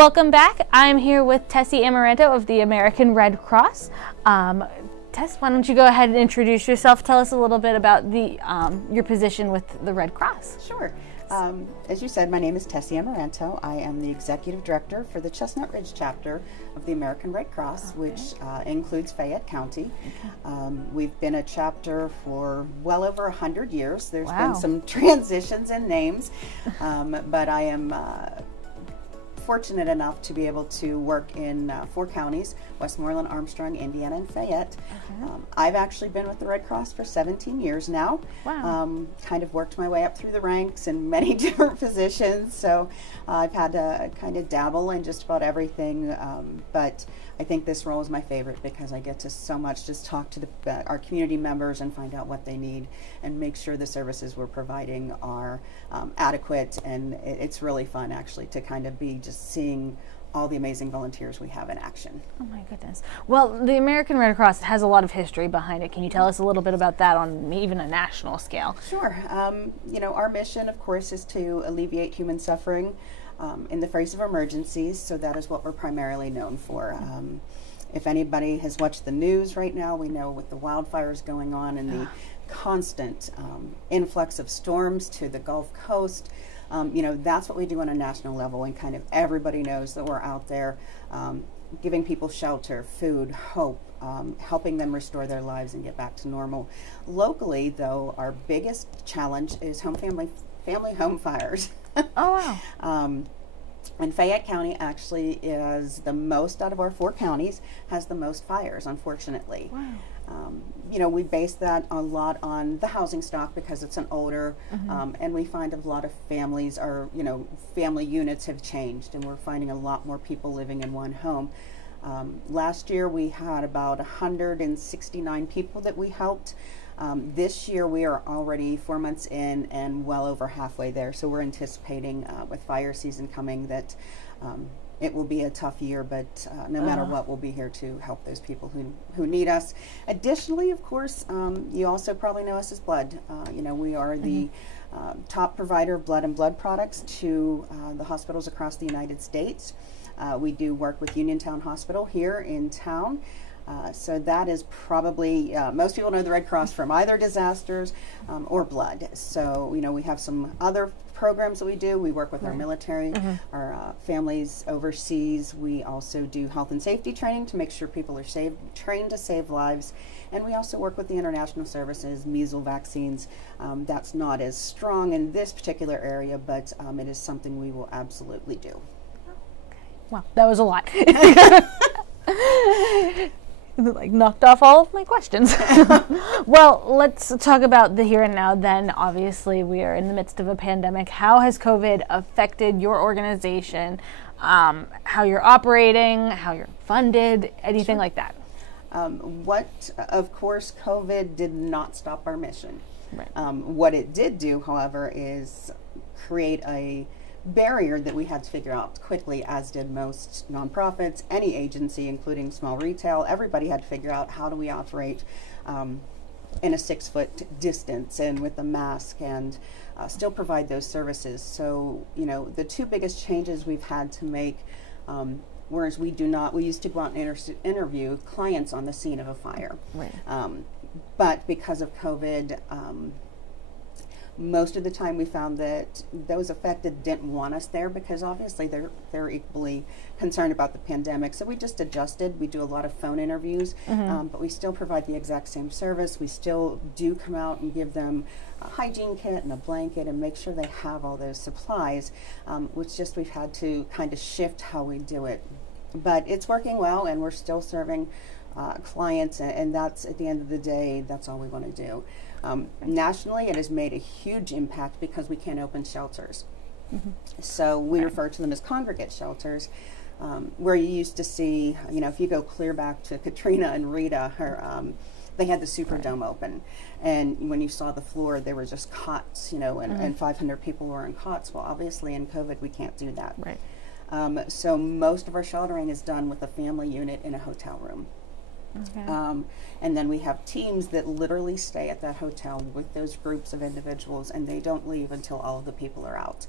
Welcome back. I'm here with Tessie Amaranto of the American Red Cross. Tess, why don't you go ahead and introduce yourself? Tell us a little bit about your position with the Red Cross. Sure. As you said, my name is Tessie Amaranto. I am the Executive Director for the Chestnut Ridge chapter of the American Red Cross, which includes Fayette County. We've been a chapter for well over 100 years. There's been some transitions in names, but I am fortunate enough to be able to work in 4 counties: Westmoreland, Armstrong, Indiana, and Fayette. I've actually been with the Red Cross for 17 years now. Wow. Kind of worked my way up through the ranks in many different positions, so I've had to kind of dabble in just about everything, but I think this role is my favorite because I get to so much just talk to our community members and find out what they need and make sure the services we're providing are adequate, and it's really fun actually to kind of be just seeing all the amazing volunteers we have in action. Oh my goodness. Well, the American Red Cross has a lot of history behind it. Can you tell us a little bit about that on even a national scale? Sure. You know, our mission, of course, is to alleviate human suffering in the face of emergencies, so that is what we're primarily known for. If anybody has watched the news right now, we know with the wildfires going on and the constant influx of storms to the Gulf Coast, you know, that's what we do on a national level, and kind of everybody knows that we're out there giving people shelter, food, hope, helping them restore their lives and get back to normal. Locally, though, our biggest challenge is family home fires. Oh, wow. And Fayette County actually is the most out of our 4 counties, has the most fires, unfortunately. Wow. You know, we base that a lot on the housing stock because it's an older, and we find a lot of families are, you know, family units have changed, and we're finding a lot more people living in one home. Last year we had about 169 people that we helped. This year we are already 4 months in and well over halfway there, so we're anticipating with fire season coming that it will be a tough year, but no matter what, we'll be here to help those people who need us. Additionally, of course, you also probably know us as blood. You know, we are the top provider of blood and blood products to the hospitals across the United States. We do work with Uniontown Hospital here in town. So that is probably, most people know the Red Cross from either disasters or blood. So, you know, we have some other programs that we do. We work with our military, our families overseas. We also do health and safety training to make sure people are trained to save lives. And we also work with the international services, measles vaccines. That's not as strong in this particular area, but it is something we will absolutely do. Okay. Wow, that was a lot. Like knocked off all of my questions. Well, let's talk about the here and now then. Obviously, we are in the midst of a pandemic. How has COVID affected your organization? How you're operating, how you're funded, anything like that? Of course, COVID did not stop our mission. Right. What it did do, however, is create a barrier that we had to figure out quickly, as did most nonprofits, any agency, including small retail. Everybody had to figure out, how do we operate in a 6-foot distance and with a mask and still provide those services. So, you know, the 2 biggest changes we've had to make, whereas we used to go out and interview clients on the scene of a fire. Right. But because of COVID, most of the time we found that those affected didn't want us there because obviously they're equally concerned about the pandemic. So we just adjusted. We do a lot of phone interviews, but we still provide the exact same service. We still do come out and give them a hygiene kit and a blanket and make sure they have all those supplies, which just we've had to kind of shift how we do it. But it's working well, and we're still serving clients, and that's, at the end of the day, that's all we want to do. Nationally, it has made a huge impact because we can't open shelters. So we refer to them as congregate shelters, where you used to see, you know, if you go clear back to Katrina and Rita, they had the Superdome open, and when you saw the floor, there were just cots, you know, and 500 people were in cots. Well, obviously in COVID, we can't do that. Right. So most of our sheltering is done with a family unit in a hotel room. Okay. And then we have teams that literally stay at that hotel with those groups of individuals, and they don't leave until all of the people are out.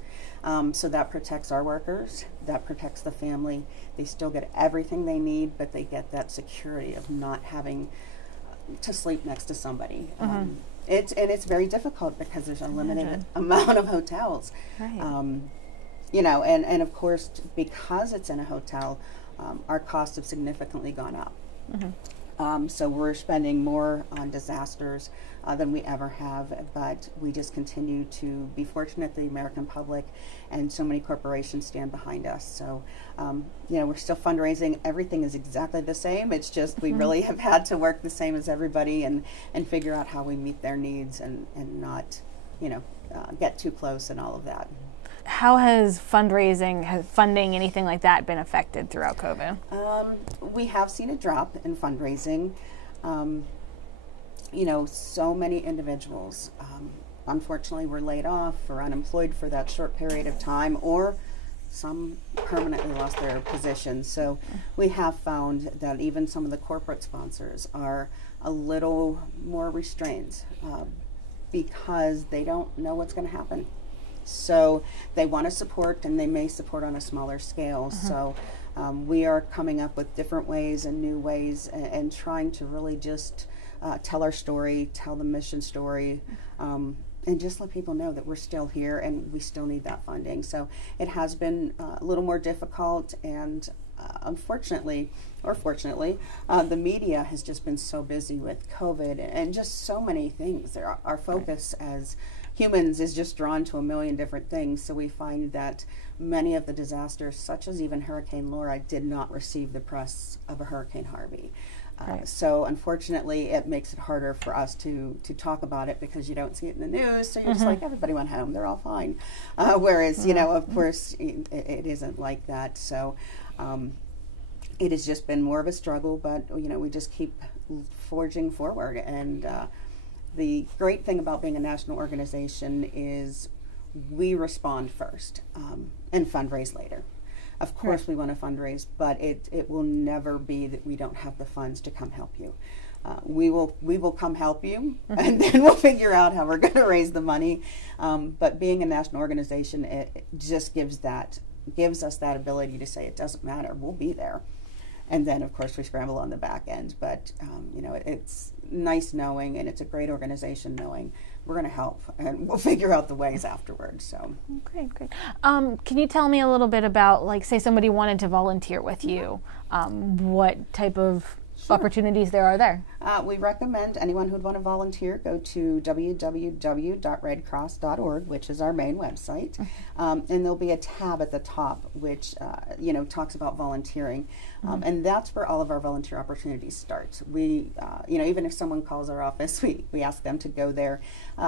So that protects our workers, that protects the family. They still get everything they need, but they get that security of not having to sleep next to somebody. It's very difficult because there's a limited amount of hotels. Right. You know, and of course, because it's in a hotel, our costs have significantly gone up. So we're spending more on disasters than we ever have, but we just continue to be fortunate the American public and so many corporations stand behind us. So, you know, we're still fundraising. Everything is exactly the same. It's just we really have had to work the same as everybody and figure out how we meet their needs and not, you know, get too close and all of that. How has fundraising, has funding, anything like that been affected throughout COVID? We have seen a drop in fundraising. You know, so many individuals, unfortunately, were laid off or unemployed for that short period of time, or some permanently lost their positions. So we have found that even some of the corporate sponsors are a little more restrained because they don't know what's going to happen. So they want to support, and they may support on a smaller scale. So we are coming up with different ways and new ways and trying to really just tell our story, tell the mission story, and just let people know that we're still here and we still need that funding. So it has been a little more difficult, and unfortunately, or fortunately, the media has just been so busy with COVID and just so many things. Our focus as humans is just drawn to a million different things, so we find that many of the disasters, such as even Hurricane Laura, did not receive the press of a Hurricane Harvey. So unfortunately, it makes it harder for us to talk about it because you don't see it in the news, so you're just like, everybody went home, they're all fine. Whereas, you know, of course, it isn't like that. So it has just been more of a struggle, but, you know, we just keep forging forward. And the great thing about being a national organization is we respond first and fundraise later. Of course, we want to fundraise, but it will never be that we don't have the funds to come help you. We will come help you, and then we'll figure out how we're going to raise the money. But being a national organization, it just gives us that ability to say it doesn't matter, we'll be there. And then, of course, we scramble on the back end. But, you know, it's nice knowing, and it's a great organization knowing we're going to help, and we'll figure out the ways afterwards. So great. Can you tell me a little bit about, like, say somebody wanted to volunteer with you, what type of opportunities there are there? We recommend anyone who'd want to volunteer go to www.redcross.org, which is our main website, and there'll be a tab at the top which you know, talks about volunteering, and that's where all of our volunteer opportunities start. We, you know, even if someone calls our office, we ask them to go there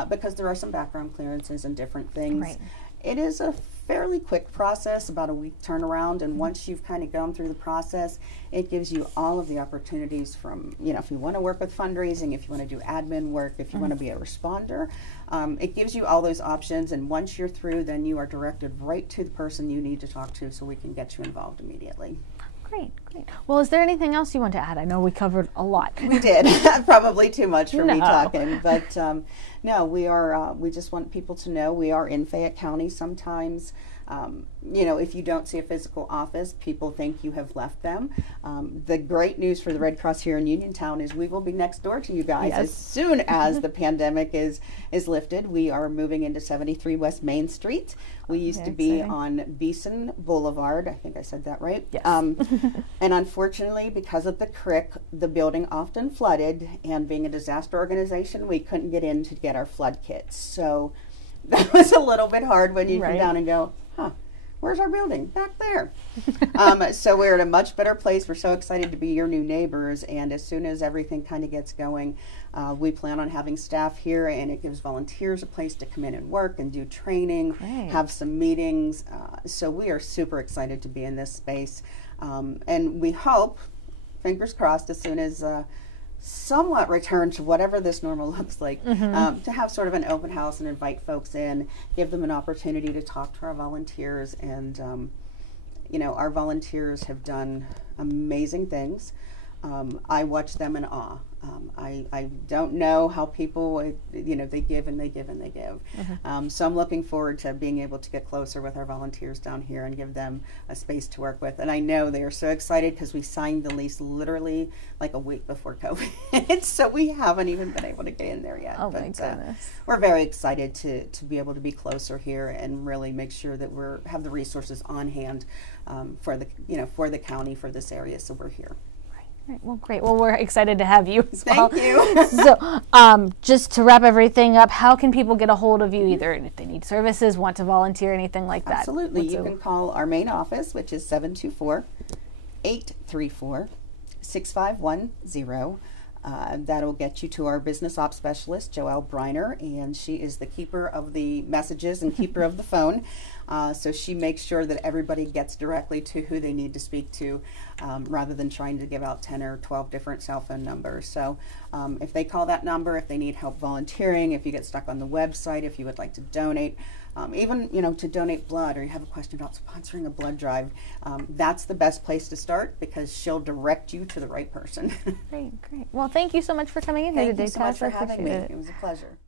because there are some background clearances and different things. Right. It is a fairly quick process, about a week turnaround, and once you've kind of gone through the process, it gives you all of the opportunities from, you know, if you want to work with fundraising, if you want to do admin work, if you want to be a responder, it gives you all those options, and once you're through, then you are directed right to the person you need to talk to so we can get you involved immediately. Great. Well, is there anything else you want to add? I know we covered a lot. We did. Probably too much for me talking. But no, we are, we just want people to know we are in Fayette County sometimes. You know, if you don't see a physical office, people think you have left them. The great news for the Red Cross here in Uniontown is we will be next door to you guys as soon as the pandemic is lifted. We are moving into 73 West Main Street. We used to be on Beeson Boulevard. I think I said that right. Yes. And unfortunately, because of the creek, the building often flooded, and being a disaster organization, we couldn't get in to get our flood kits. So that was a little bit hard when you come down and go, where's our building? Back there. So we're in a much better place. We're so excited to be your new neighbors, and as soon as everything kind of gets going, we plan on having staff here, and it gives volunteers a place to come in and work and do training, have some meetings. So we are super excited to be in this space, and we hope, fingers crossed, as soon as somewhat return to whatever this normal looks like, to have sort of an open house and invite folks in, give them an opportunity to talk to our volunteers. And you know, our volunteers have done amazing things. I watch them in awe. I don't know how people, you know, they give and they give and they give. So I'm looking forward to being able to get closer with our volunteers down here and give them a space to work with. And I know they are so excited because we signed the lease literally like a week before COVID. So we haven't even been able to get in there yet. Oh my goodness. We're very excited to be able to be closer here and really make sure that have the resources on hand for the county, for this area. So we're here. Right, well, great. Well, we're excited to have you as well. Thank you. So, just to wrap everything up, how can people get a hold of you, either if they need services, want to volunteer, anything like that? Absolutely. You can call our main office, which is 724-834-6510. That'll get you to our business ops specialist, Joelle Briner, and she is the keeper of the messages and keeper of the phone. So she makes sure that everybody gets directly to who they need to speak to, rather than trying to give out 10 or 12 different cell phone numbers. So if they call that number, if they need help volunteering, if you get stuck on the website, if you would like to donate, even, you know, to donate blood, or you have a question about sponsoring a blood drive, that's the best place to start, because she'll direct you to the right person. Great. Well, thank you so much for coming in here today, Thank you so much for having me. It was a pleasure.